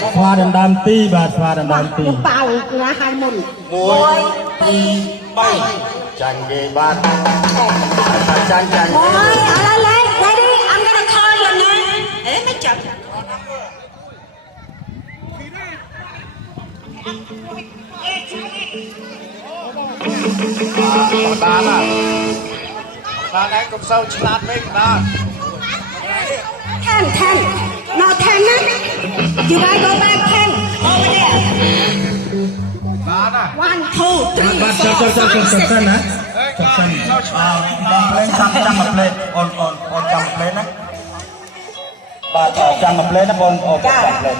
ស្វាដណ្ដើមទីបាទស្វាដណ្ដើមទីប៉ៅណាឲ្យមុន1 2 3ចាញ់គេបាទចាញ់អូយឥឡូវលេខ ready I'm gonna call your name មិនចាប់បានណាបានហើយកុំសូវឆ្លាតពេកបាទ 10 no 10ណា you gotta go back 10 over there បានណា 1 2 3 បាទចូលសិនណាចុះសិនបងភ្លេងចាំមួយភ្លេងអូនចាំមួយភ្លេងណាបាទចាំមួយភ្លេងណាបងអូនចាំភ្លេង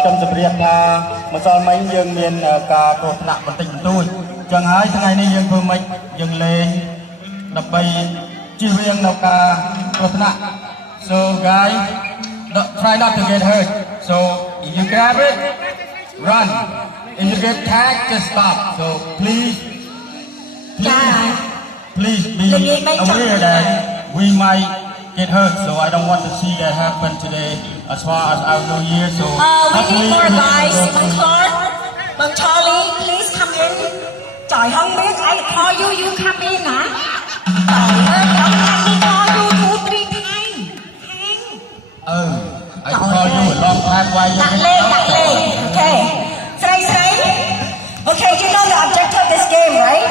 ខ្ញុំជម្រាបថាម្សិលមិញយើងមានការគ្រោះថ្នាក់បន្តិចបន្តួចអញ្ចឹងហើយថ្ងៃនេះយើងធ្វើម៉េចយើងលេងដើម្បីជៀសវាងនៅការគ្រោះថ្នាក់ so guys try not to get hurt so if you grab it run if you get tagged just stop so please be aware that we might get hurt so I don't want to see that happen today as far as our New Year so we need more guys Bang Charlie please come in trời không biết I call you you come in hả I call you 2 3 times I call you a long time why you đặt lên okay say okay you know the objective of this game right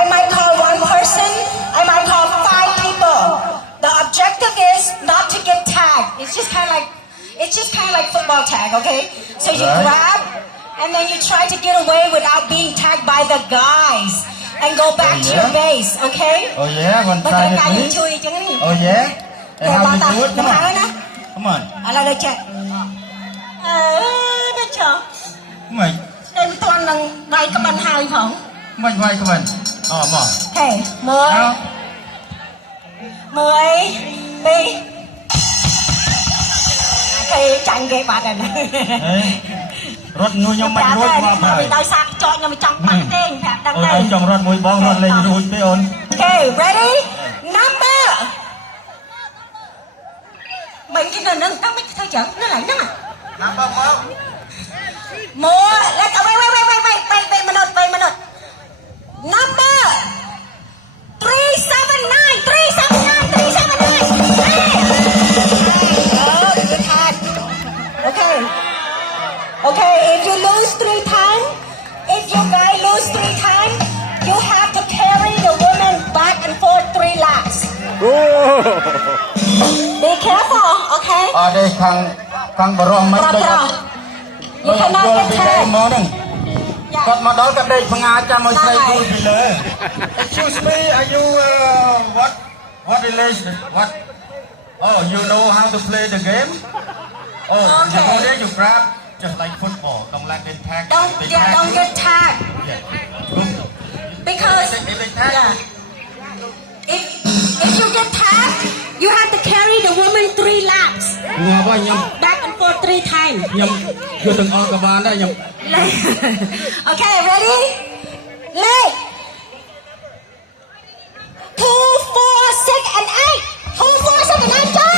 I might call one person I might call 5 people the objective is not to get tagged it's just kind of like football tag okay so you grab and then you try to get away without being tagged by the guys and go back to your base okay oh yeah one time oh yeah and how to do it come on ala đây chạy nó chờ mày em toàn là vay các bạn hai không mày vay các bạn mà hey 10 đi thì chẳng ghê bạn này rốt nuôi nhau mạnh nuôi mà phải đôi sạc cho nhau mình trong mặt tên đằng đây trong rốt mũi bong rốt lên nuôi tới ôn okay ready number mình cái này nó mấy thôi chở nó lại nó number more let's wait minute number 379 okay if you lose 3 times if you guys lose 3 times you have to carry the woman back and forth 3 laps be careful okay đây khang bờ rong mấy đây you cannot get taggedគាត់មកដល់គាត់ដេកផ្ងាចាំឲ្យស្រីគូពីលើ Excuse me are you what relation what oh you know how to play the game oh you go there you grab just like football don't let them tag don't get tagged because if you get tagged you have to carry the woman 3 laps back and forth 3 times ខ្ញុំយកទាំងអស់ក៏បានដែរខ្ញុំ okay ready leg 2 4 6 and 8 2 4 6 and 8 go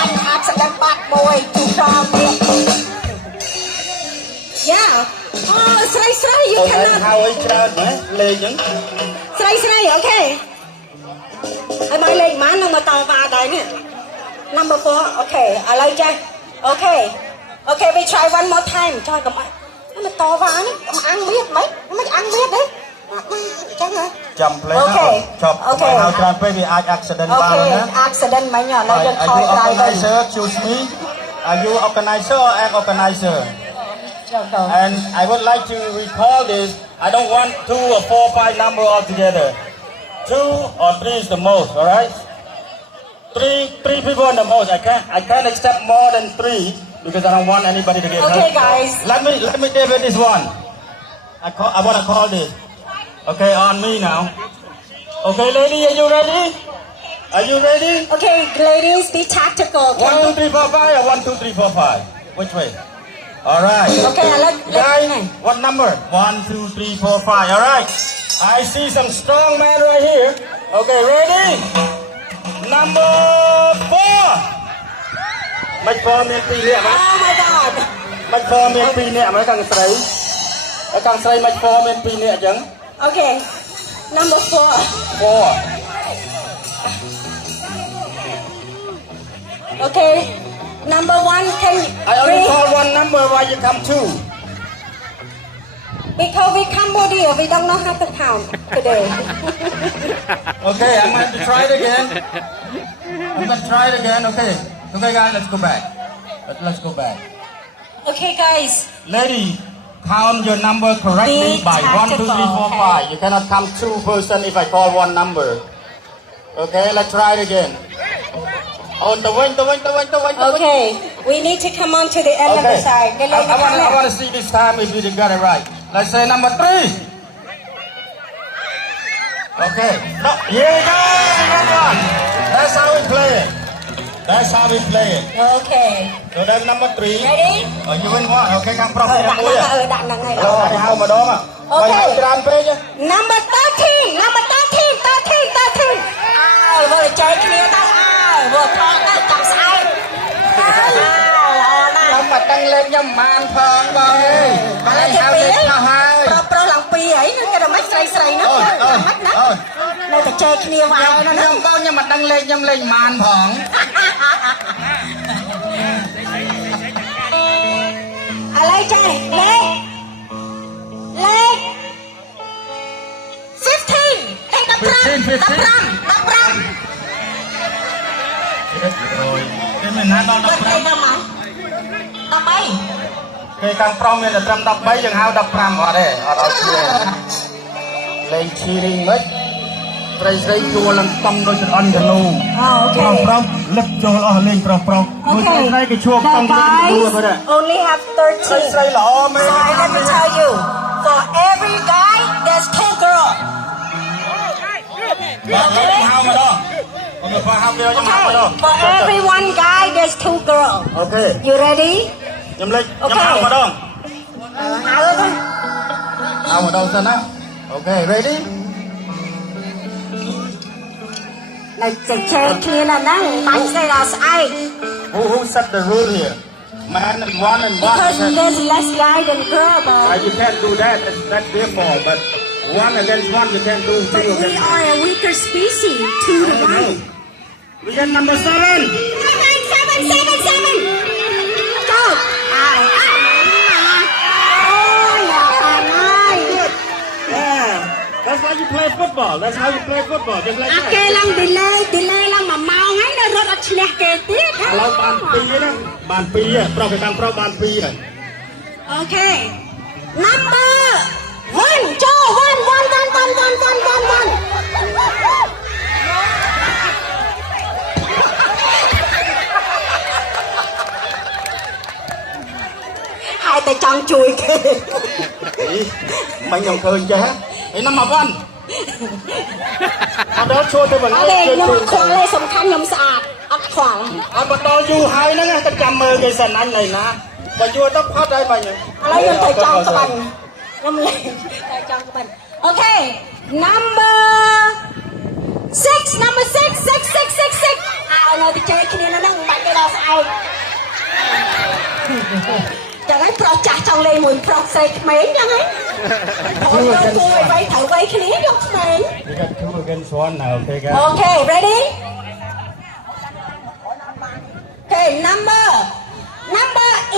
anh accident បាត់មួយទូត្រង់ទៀត yeah ស្រី you cannot ហើយច្រើនហ៎លេងហ្នឹងស្រី okay ហើយមកលេងម៉ាននឹងមកតវ៉ាដែរនេះ number 4 okay ឥឡូវចេះ okay we try one more time ចុះកុំមកតវ៉ានេះកុំអាំងមៀតមិនអាំងមៀតទេចឹងហ៎ចាំ play ណាចប់ហើយច្រើនពេកវាអាច accident បានណា accident មិញឥឡូវយើងថយក្រោយទៅ choose me are you organizer or an organizer and I would like to recall this I don't want 2 or 4 5 number all together 2 or 3 is the most all right 3 people are the most I can't accept more than 3 because I don't want anybody to get hurt. Okay, guys. Let me give it this one. I want to call this. Okay, on me now. Okay, lady, are you ready? Are you ready? Okay, ladies, be tactical. Okay? 1 2 3 4 5 or 1 2 3 4 5. Which way? All right. Okay, guys, what number? 1 2 3 4 5. All right. I see some strong man right here. Okay, ready? Number 4. មិនព្រមមានពីរនាក់មក Oh my god មិនព្រមមានពីរនាក់មកខាងស្រីហើយខាងស្រីមិនព្រមមានពីរនាក់អញ្ចឹង Okay number 4 4 Okay number 1 can I only read call one number why you come two because we Cambodia we don't know how to count today Okay I'm going to try it again I'm going to try it again okay okay guys let's go back let's go back Okay guys Lady, count your number correctly Be by 1, 2, 3, 4, tactical, 5. You cannot count two person if I call one number. Okay, let's try it again. Oh, the wind. Okay we need to come on to the end of the side I want to see this time if you got it right. Let's say number 3. Okay. No, here we go. That's how we play it. That's how we play it. Okay So that's number 3. ready Oh, you win one. Okay, come from ដាក់ here. ហ្នឹងហើយ Hello, I have my dog. Okay. Number number 13 មើលចែកគ្នាទៅមើលផងទៅចាំស្អែកល្អណាស់ ខ្ញុំមកដឹងលេខខ្ញុំមិនបានផងបងអើយបងឯងហៅលេខខុសហើយ ប្រុសឡើង2ហើយគេតែមិនស្រីហ្នឹងមិនណានៅតែចែកគ្នាវាយណា ខ្ញុំបងខ្ញុំមិនដឹងលេខខ្ញុំលេខមិនបានផង ឥឡូវចែកលេខ15តែ15 គេមិនណាដល់ 13 13គេខាងប្រុសមានតែត្រឹម13យើងហៅ15អត់ទេអត់ឲ្យគ្នាលេងឈីរីងមិនស្រីជួលនឹងតំដូចចង្អន់កណូ Okay ប្រុសលឹកចូលអស់លេងប្រុសមួយស្រីគេជួបតំដូចកណូទៅដែរ only have 13 ស្រីល្អមែន So let me tell you, for every guy, there's 2 girls. បាទខ្ញុំហៅមកដល់ខ្ញុំហៅគេខ្ញុំហៅមកដល់ For every one guy, there's 2 girls. អូខេ You ready? ខ្ញុំលេខខ្ញុំហៅមកដល់ How is it? ហៅមកដល់សិនណាអូខេ ready Now, check clean and then, bánh say là sai. Who set the rule here man and one Because there's less guy than girl, but you can't do that that's their fault but one against one you can't do two we against are a weaker species. 2 to 1. we get number 7 7. Go. yeah that's how you play football just like that គេឡើង delay ឡើង1ម៉ោងហើយនៅរត់អត់ឈ្នះគេទៀត ឥឡូវបាន2ណាបាន2ប្រុសគេតាមប្រុសបាន2ហើយ Okay number 1 ចូល 1 ហើយតែចង់ជួយគេ មិនខ្ញុំឃើញចេះឯណាមកបានអត់ដល់ជួយទៅបង អត់ទេខ្ញុំអត់ខ្វល់ទេសំខាន់ខ្ញុំស្អាតអត់ខ្វល់ អត់បន្តយូរហើយហ្នឹងតែចាំមើលគេសិនអញនៅណាបើយូរទៅផុតហើយបាញ់ ឥឡូវខ្ញុំទៅចង់ក្បាញ់ខ្ញុំលេងតែចង់ក្បាញ់ Okay number 6នៅតែចែកគ្នានៅហ្នឹងបាច់គេដល់ស្អែកចឹងហើយប្រុសចាស់ចង់លេងមួយប្រុសស្រីក្មេងចឹងហើយអូយទៅឲ្យវៃត្រូវវៃគ្នាយកក្មេង We got 2 against 1 now okay guys Okay ready Okay number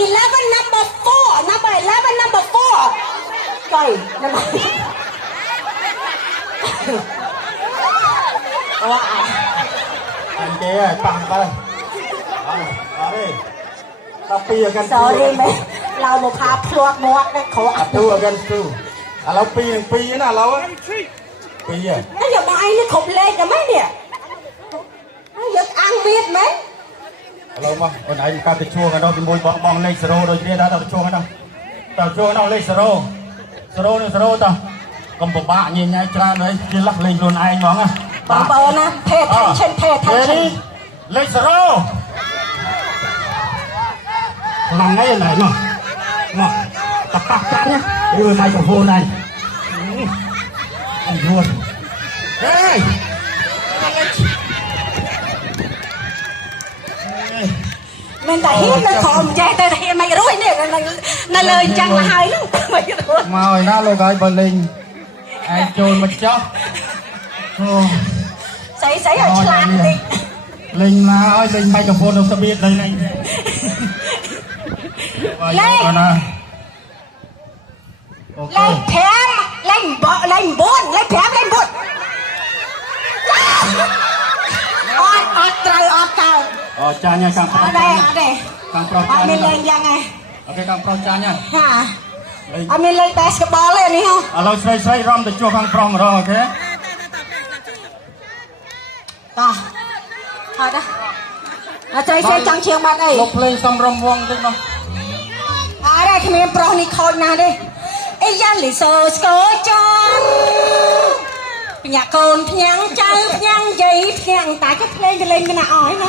11 number 4 number 11 number 4 Sorry number អូអញគេឲ្យប៉ះទៅអត់ទេដល់2 against 2 Sorry មែនឡៅមកផាភ្លាត់មាត់នេះក្រអត់ 2 against 2ឥឡូវ2នឹង2ណាឥឡូវ2ហ៎ នេះយកបងឯងនេះគ្រប់លេខតែមែននេះហើយយកអាំងទៀតមែន ឥឡូវមកបងឯងកាត់ទៅជួងដល់ជាមួយបងលេខ0ដូចគ្នាដល់ទៅជួងដល់ទៅជួងដល់លេខ0 0នឹង0តោះកុំពិបាកញញ៉ៃច្រើនហើយជាលះលេងខ្លួនឯងហ្មងណា បងប្អូនណា pay attention លេខ0ខ្លាំងហើយណែមកតប៉ះចាក់ណាឬម៉ៃក្រូហ្វូនឯងអញយល់ហេ Number 11 mình tại hiếp nó còn chạy tay thì mày rối nè nó lời chẳng là hay lắm mày rối មកឲ្យណាលោកហើយបើលេងឯងចូលមកចោះអូ sấy ở chlan đi លេងណាឲ្យលេងមីក្រូហ្វូននៅស្បៀតđây này លេង បាទណាអូខេ lên phèm lên bọ lên bốn lên phèm lên bốn ọt trời ọt trời អូចាញ់ខាងប្រុស ở đây ở đây ខាងប្រុស ở ចាញ់ bên lên giang này អូខេខាងប្រុសចាញ់ hả ở bên lên basketball lên đi không ឥឡូវស្រីរំទៅជួខាងប្រុសម្ដងអូខេ to thôi đó ở đây sẽ chẳng chiều mặt đây លោកភ្លេងសំរំវងតិចមក ở đây thì mình pro đi khôi nào đi ấy gian lì xô sco chọn nhà con nhang chân nhang dây nhang tại cái lên cái nào ói nó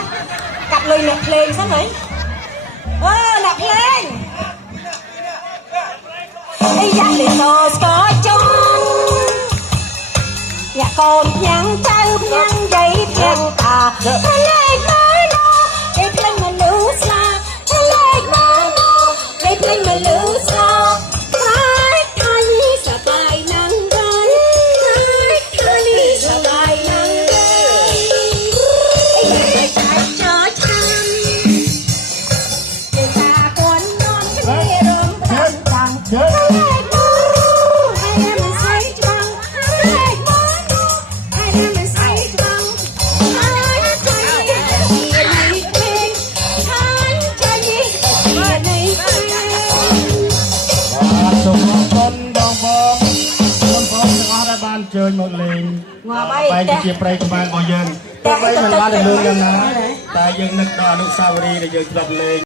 cặp lùi nè lên sao đấy nạp lên ấy gian lì xô sco chọn nhà con nhang chân nhang dây nhang ta lên nói nó để lên mà lưu xa lên nói nó để lên mà lưu xa thái thái sa bài nắng gái thái thái sa bài nắng gái trái cho chăm để ta cuốn non cái gì rơm răng răng lên mơ hai em mình say trăng lên mơ hai em mình say trăng hai trái này quên hai trái này quên បាទសូមអរគុណបងបងបងបងទាំងអស់ដែលបានអញ្ជើញមកលេង Ngồi បែ bay រជាប្រៃក្បាលរបស់យើងទោះបីមិនបានទៅលើយ៉ាងណាតែយើងនឹកដល់អនុស្សាវរីយ៍ដែលយើងធ្លាប់លេង